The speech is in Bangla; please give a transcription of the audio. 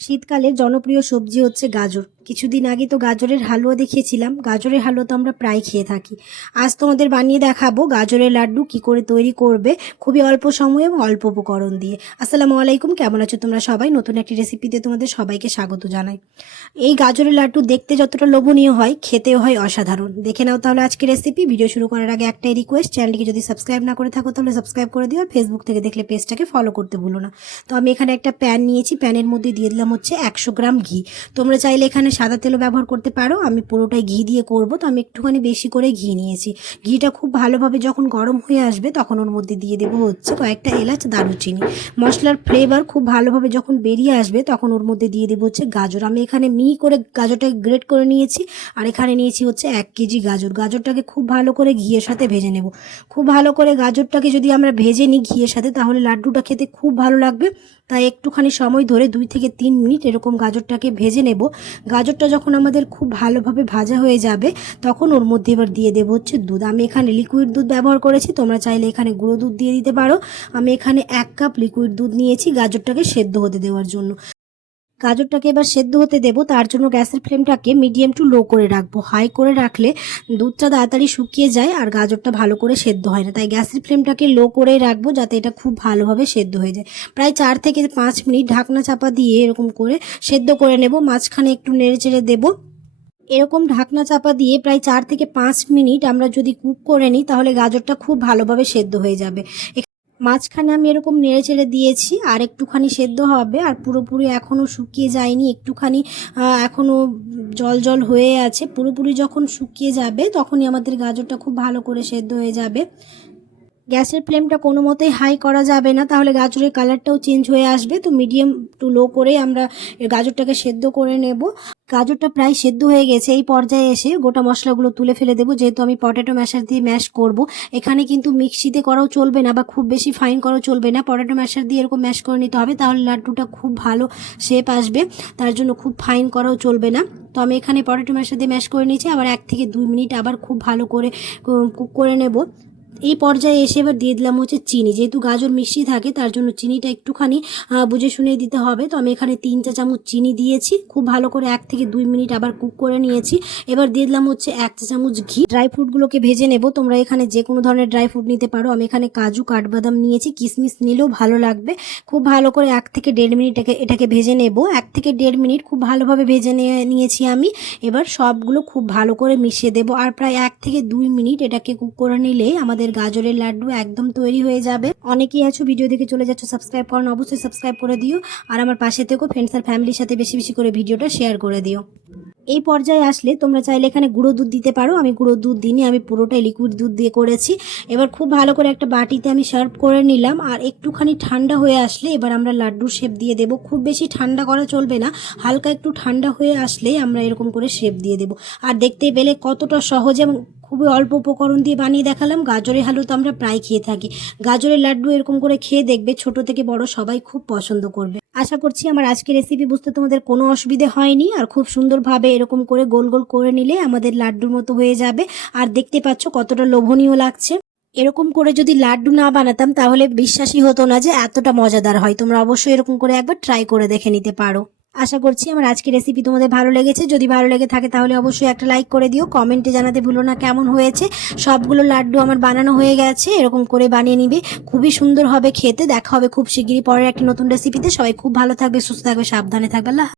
শীতকালের জনপ্রিয় সবজি হচ্ছে গাজর। কিছুদিন আগে তো গাজরের হালুয়া দেখিয়েছিলাম। গাজরের হালুয়া তো আমরা প্রায় খেয়ে থাকি। আজ তোমাদের বানিয়ে দেখাবো গাজরের লাড্ডু কি করে তৈরি করবে খুবই অল্প সময় এবং অল্প উপকরণ দিয়ে। আসসালামু আলাইকুম, কেমন আছো তোমরা সবাই? নতুন একটি রেসিপিতে তোমাদের সবাইকে স্বাগত জানাই। এই গাজরের লাড্ডু দেখতে যতটা লোভনীয় হয়, খেতেও হয় অসাধারণ। দেখে নাও তাহলে আজকে রেসিপি। ভিডিও শুরু করার আগে একটাই রিকোয়েস্ট চ্যানেলটিকে যদি সাবস্ক্রাইব না করে থাকো তাহলে সাবস্ক্রাইব করে দিও আর ফেসবুক থেকে দেখলে পেজটাকে ফলো করতে ভুলো না। তো আমি এখানে একটা প্যান নিয়েছি। প্যানের মধ্যে দিয়ে দিলাম হচ্ছে একশো গ্রাম ঘি। তোমরা চাইলে এখানে সাদা তেলও ব্যবহার করতে পারো। আমি পুরোটাই ঘি দিয়ে করব, তো আমি একটুখানি বেশি করে ঘি নিয়েছি। ঘিটা খুব ভালোভাবে যখন গরম হয়ে আসবে, তখন ওর মধ্যে দিয়ে দেবো হচ্ছে কয়েকটা এলাচ, দারুচিনি। মশলার ফ্লেভার খুব ভালোভাবে যখন বেরিয়ে আসবে, তখন ওর মধ্যে দিয়ে দেবো হচ্ছে গাজর। আমি এখানে মিহি করে গাজরটাকে গ্রেট করে নিয়েছি, আর এখানে নিয়েছি হচ্ছে এক কেজি গাজর। গাজরটাকে খুব ভালো করে ঘিয়ের সাথে ভেজে নেব। খুব ভালো করে গাজরটাকে যদি আমরা ভেজে নিই ঘিয়ের সাথে, তাহলে লাড্ডুটা খেতে খুব ভালো লাগবে। তাই একটুখানি সময় ধরে দুই থেকে তিন মিনিট এরকম গাজরটাকে ভেজে নেব। গাজরটা যখন আমাদের খুব ভালোভাবে ভাজা হয়ে যাবে, তখন ওর মধ্যে এবার দিয়ে দেবো হচ্ছে দুধ। আমি এখানে লিকুইড দুধ ব্যবহার করেছি, তোমরা চাইলে এখানে গুঁড়ো দুধ দিয়ে দিতে পারো। আমি এখানে এক কাপ লিকুইড দুধ নিয়েছি গাজরটাকে সেদ্ধ হতে দেওয়ার জন্য। গাজরটাকে এবার সেদ্ধ হতে দেবো। তার জন্য গ্যাসের ফ্লেমটাকে মিডিয়াম টু লো করে রাখব। হাই করে রাখলে দুধটা তাড়াতাড়ি শুকিয়ে যায় আর গাজরটা ভালো করে সেদ্ধ হয় না। তাই গ্যাসের ফ্লেমটাকে লো করেই রাখব যাতে এটা খুব ভালোভাবে সেদ্ধ হয়ে যায়। প্রায় চার থেকে পাঁচ মিনিট ঢাকনা চাপা দিয়ে এরকম করে সেদ্ধ করে নেব। মাঝখানে একটু নেড়ে চেড়ে দেবো। এরকম ঢাকনা চাপা দিয়ে প্রায় চার থেকে পাঁচ মিনিট আমরা যদি কুক করে নিই তাহলে গাজরটা খুব ভালোভাবে সেদ্ধ হয়ে যাবে। মাঝখানে আমি এরকম নেড়ে চেড়ে দিয়েছি, আর একটুখানি সেদ্ধ হবে, আর পুরোপুরি এখনও শুকিয়ে যায়নি, একটুখানি এখনও জল জল হয়ে আছে। পুরোপুরি যখন শুকিয়ে যাবে, তখনই আমাদের গাজরটা খুব ভালো করে সেদ্ধ হয়ে যাবে। গ্যাসের ফ্লেমটা কোনো মতেই হাই করা যাবে না। তাহলে গাজরের কালারটাও চেঞ্জ হয়ে আসবে। তো মিডিয়াম টু লো করে আমরা গাজরটাকে সেদ্ধ করে নেব। গাজরটা প্রায় সেদ্ধ হয়ে গেছে। এই পর্যায়ে এসে গোটা মশলাগুলো তুলে ফেলে দেবো। যেহেতু আমি পটেটো ম্যাশার দিয়ে ম্যাশ করব। এখানে কিন্তু মিক্সিতে করাও চলবে না বা খুব বেশি ফাইন করাও চলবে না। পটেটো ম্যাশার দিয়ে এরকম ম্যাশ করে নিতে হবে। তাহলে লাড্ডুটা খুব ভালো শেপ আসবে। তার জন্য খুব ফাইন করাও চলবে না। তো আমি এখানে পটেটো ম্যাশার দিয়ে ম্যাশ করে নিয়েছি। আবার এক থেকে দুই মিনিট আবার খুব ভালো করে কুক করে নেব। এই পর্যায়ে এসে এবার দিয়ে দিলাম হচ্ছে চিনি। যেহেতু গাজর মিষ্টি থাকে, তার জন্য চিনিটা একটুখানি বুঝে শুনে দিতে হবে। তো আমি এখানে তিন চা চামচ চিনি দিয়েছি। খুব ভালো করে এক থেকে দুই মিনিট আবার কুক করে নিয়েছি। এবার দিয়ে দিলাম হচ্ছে এক চা চামচ ঘি। ড্রাই ফ্রুটগুলোকে ভেজে নেব। তোমরা এখানে যে কোনো ধরনের ড্রাই ফ্রুট নিতে পারো। আমি এখানে কাজু কাঠবাদাম নিয়েছি। কিশমিশ নিলেও ভালো লাগবে। খুব ভালো করে এক থেকে দেড় মিনিট এটাকে ভেজে নেব। এক থেকে দেড় মিনিট খুব ভালোভাবে ভেজে নিয়ে, নিয়েছি আমি। এবার সবগুলো খুব ভালো করে মিশিয়ে দেব। আর প্রায় এক থেকে দুই মিনিট এটাকে কুক করে নিলে আমাদের গাজরের লাড্ডু একদম তৈরি হয়ে যাবে। অনেকেই আছো ভিডিও দেখে চলে যাচ্ছ সাবস্ক্রাইব করো অবশ্যই সাবস্ক্রাইব করে দিও। আর আমার পাশে থেকেও ফ্রেন্ডস আর ফ্যামিলির সাথে বেশি বেশি করে ভিডিওটা শেয়ার করে দিও। এই পর্যায়ে আসলে তোমরা চাইলে এখানে গুঁড়ো দুধ দিতে পারো। আমি গুঁড়ো দুধ দিইনি, আমি পুরোটাই লিকুইড দুধ দিয়ে করেছি। এবার খুব ভালো করে একটা বাটিতে আমি সার্ভ করে নিলাম। আর একটুখানি ঠান্ডা হয়ে আসলে এবার আমরা লাড্ডুর শেপ দিয়ে দেবো। খুব বেশি ঠান্ডা করা চলবে না, হালকা একটু ঠান্ডা হয়ে আসলেই আমরা এরকম করে শেপ দিয়ে দেবো। আর দেখতে পেলে কতটা সহজ এবং খুবই অল্প উপকরণ দিয়ে বানিয়ে দেখালাম। গাজরের হালুয়া তো আমরা প্রায় খেয়ে থাকি। গাজরের লাড্ডু এরকম করে খেয়ে দেখবে ছোট থেকে বড় সবাই খুব পছন্দ করবে। আশা করছি আমার আজকের রেসিপি বুঝতে তোমাদের কোনো অসুবিধে হয়নি। আর খুব সুন্দরভাবে এরকম করে গোল গোল করে নিলে আমাদের লাড্ডুর মতো হয়ে যাবে। আর দেখতে পাচ্ছ কতটা লোভনীয় লাগছে। এরকম করে যদি লাড্ডু না বানাতাম তাহলে বিশ্বাসই হতো না যে এতটা মজাদার হয়। তোমরা অবশ্যই এরকম করে একবার ট্রাই করে দেখে নিতে পারো। আশা করছি আমার আজকের রেসিপি তোমাদের ভালো লেগেছে। যদি ভালো লেগে থাকে তাহলে অবশ্যই একটা লাইক করে দিও। কমেন্টে জানাতে ভুলো না কেমন হয়েছে। সবগুলো লাড্ডু আমার বানানো হয়ে গেছে। এরকম করে বানিয়ে নিবে। খুবই সুন্দর হবে খেতে। দেখা হবে খুব শিগগিরই পরের একটা নতুন রেসিপিতে সবাই খুব ভালো থাকবে, সুস্থ থাকবে, সাবধানে থাকবে। আল্লাহ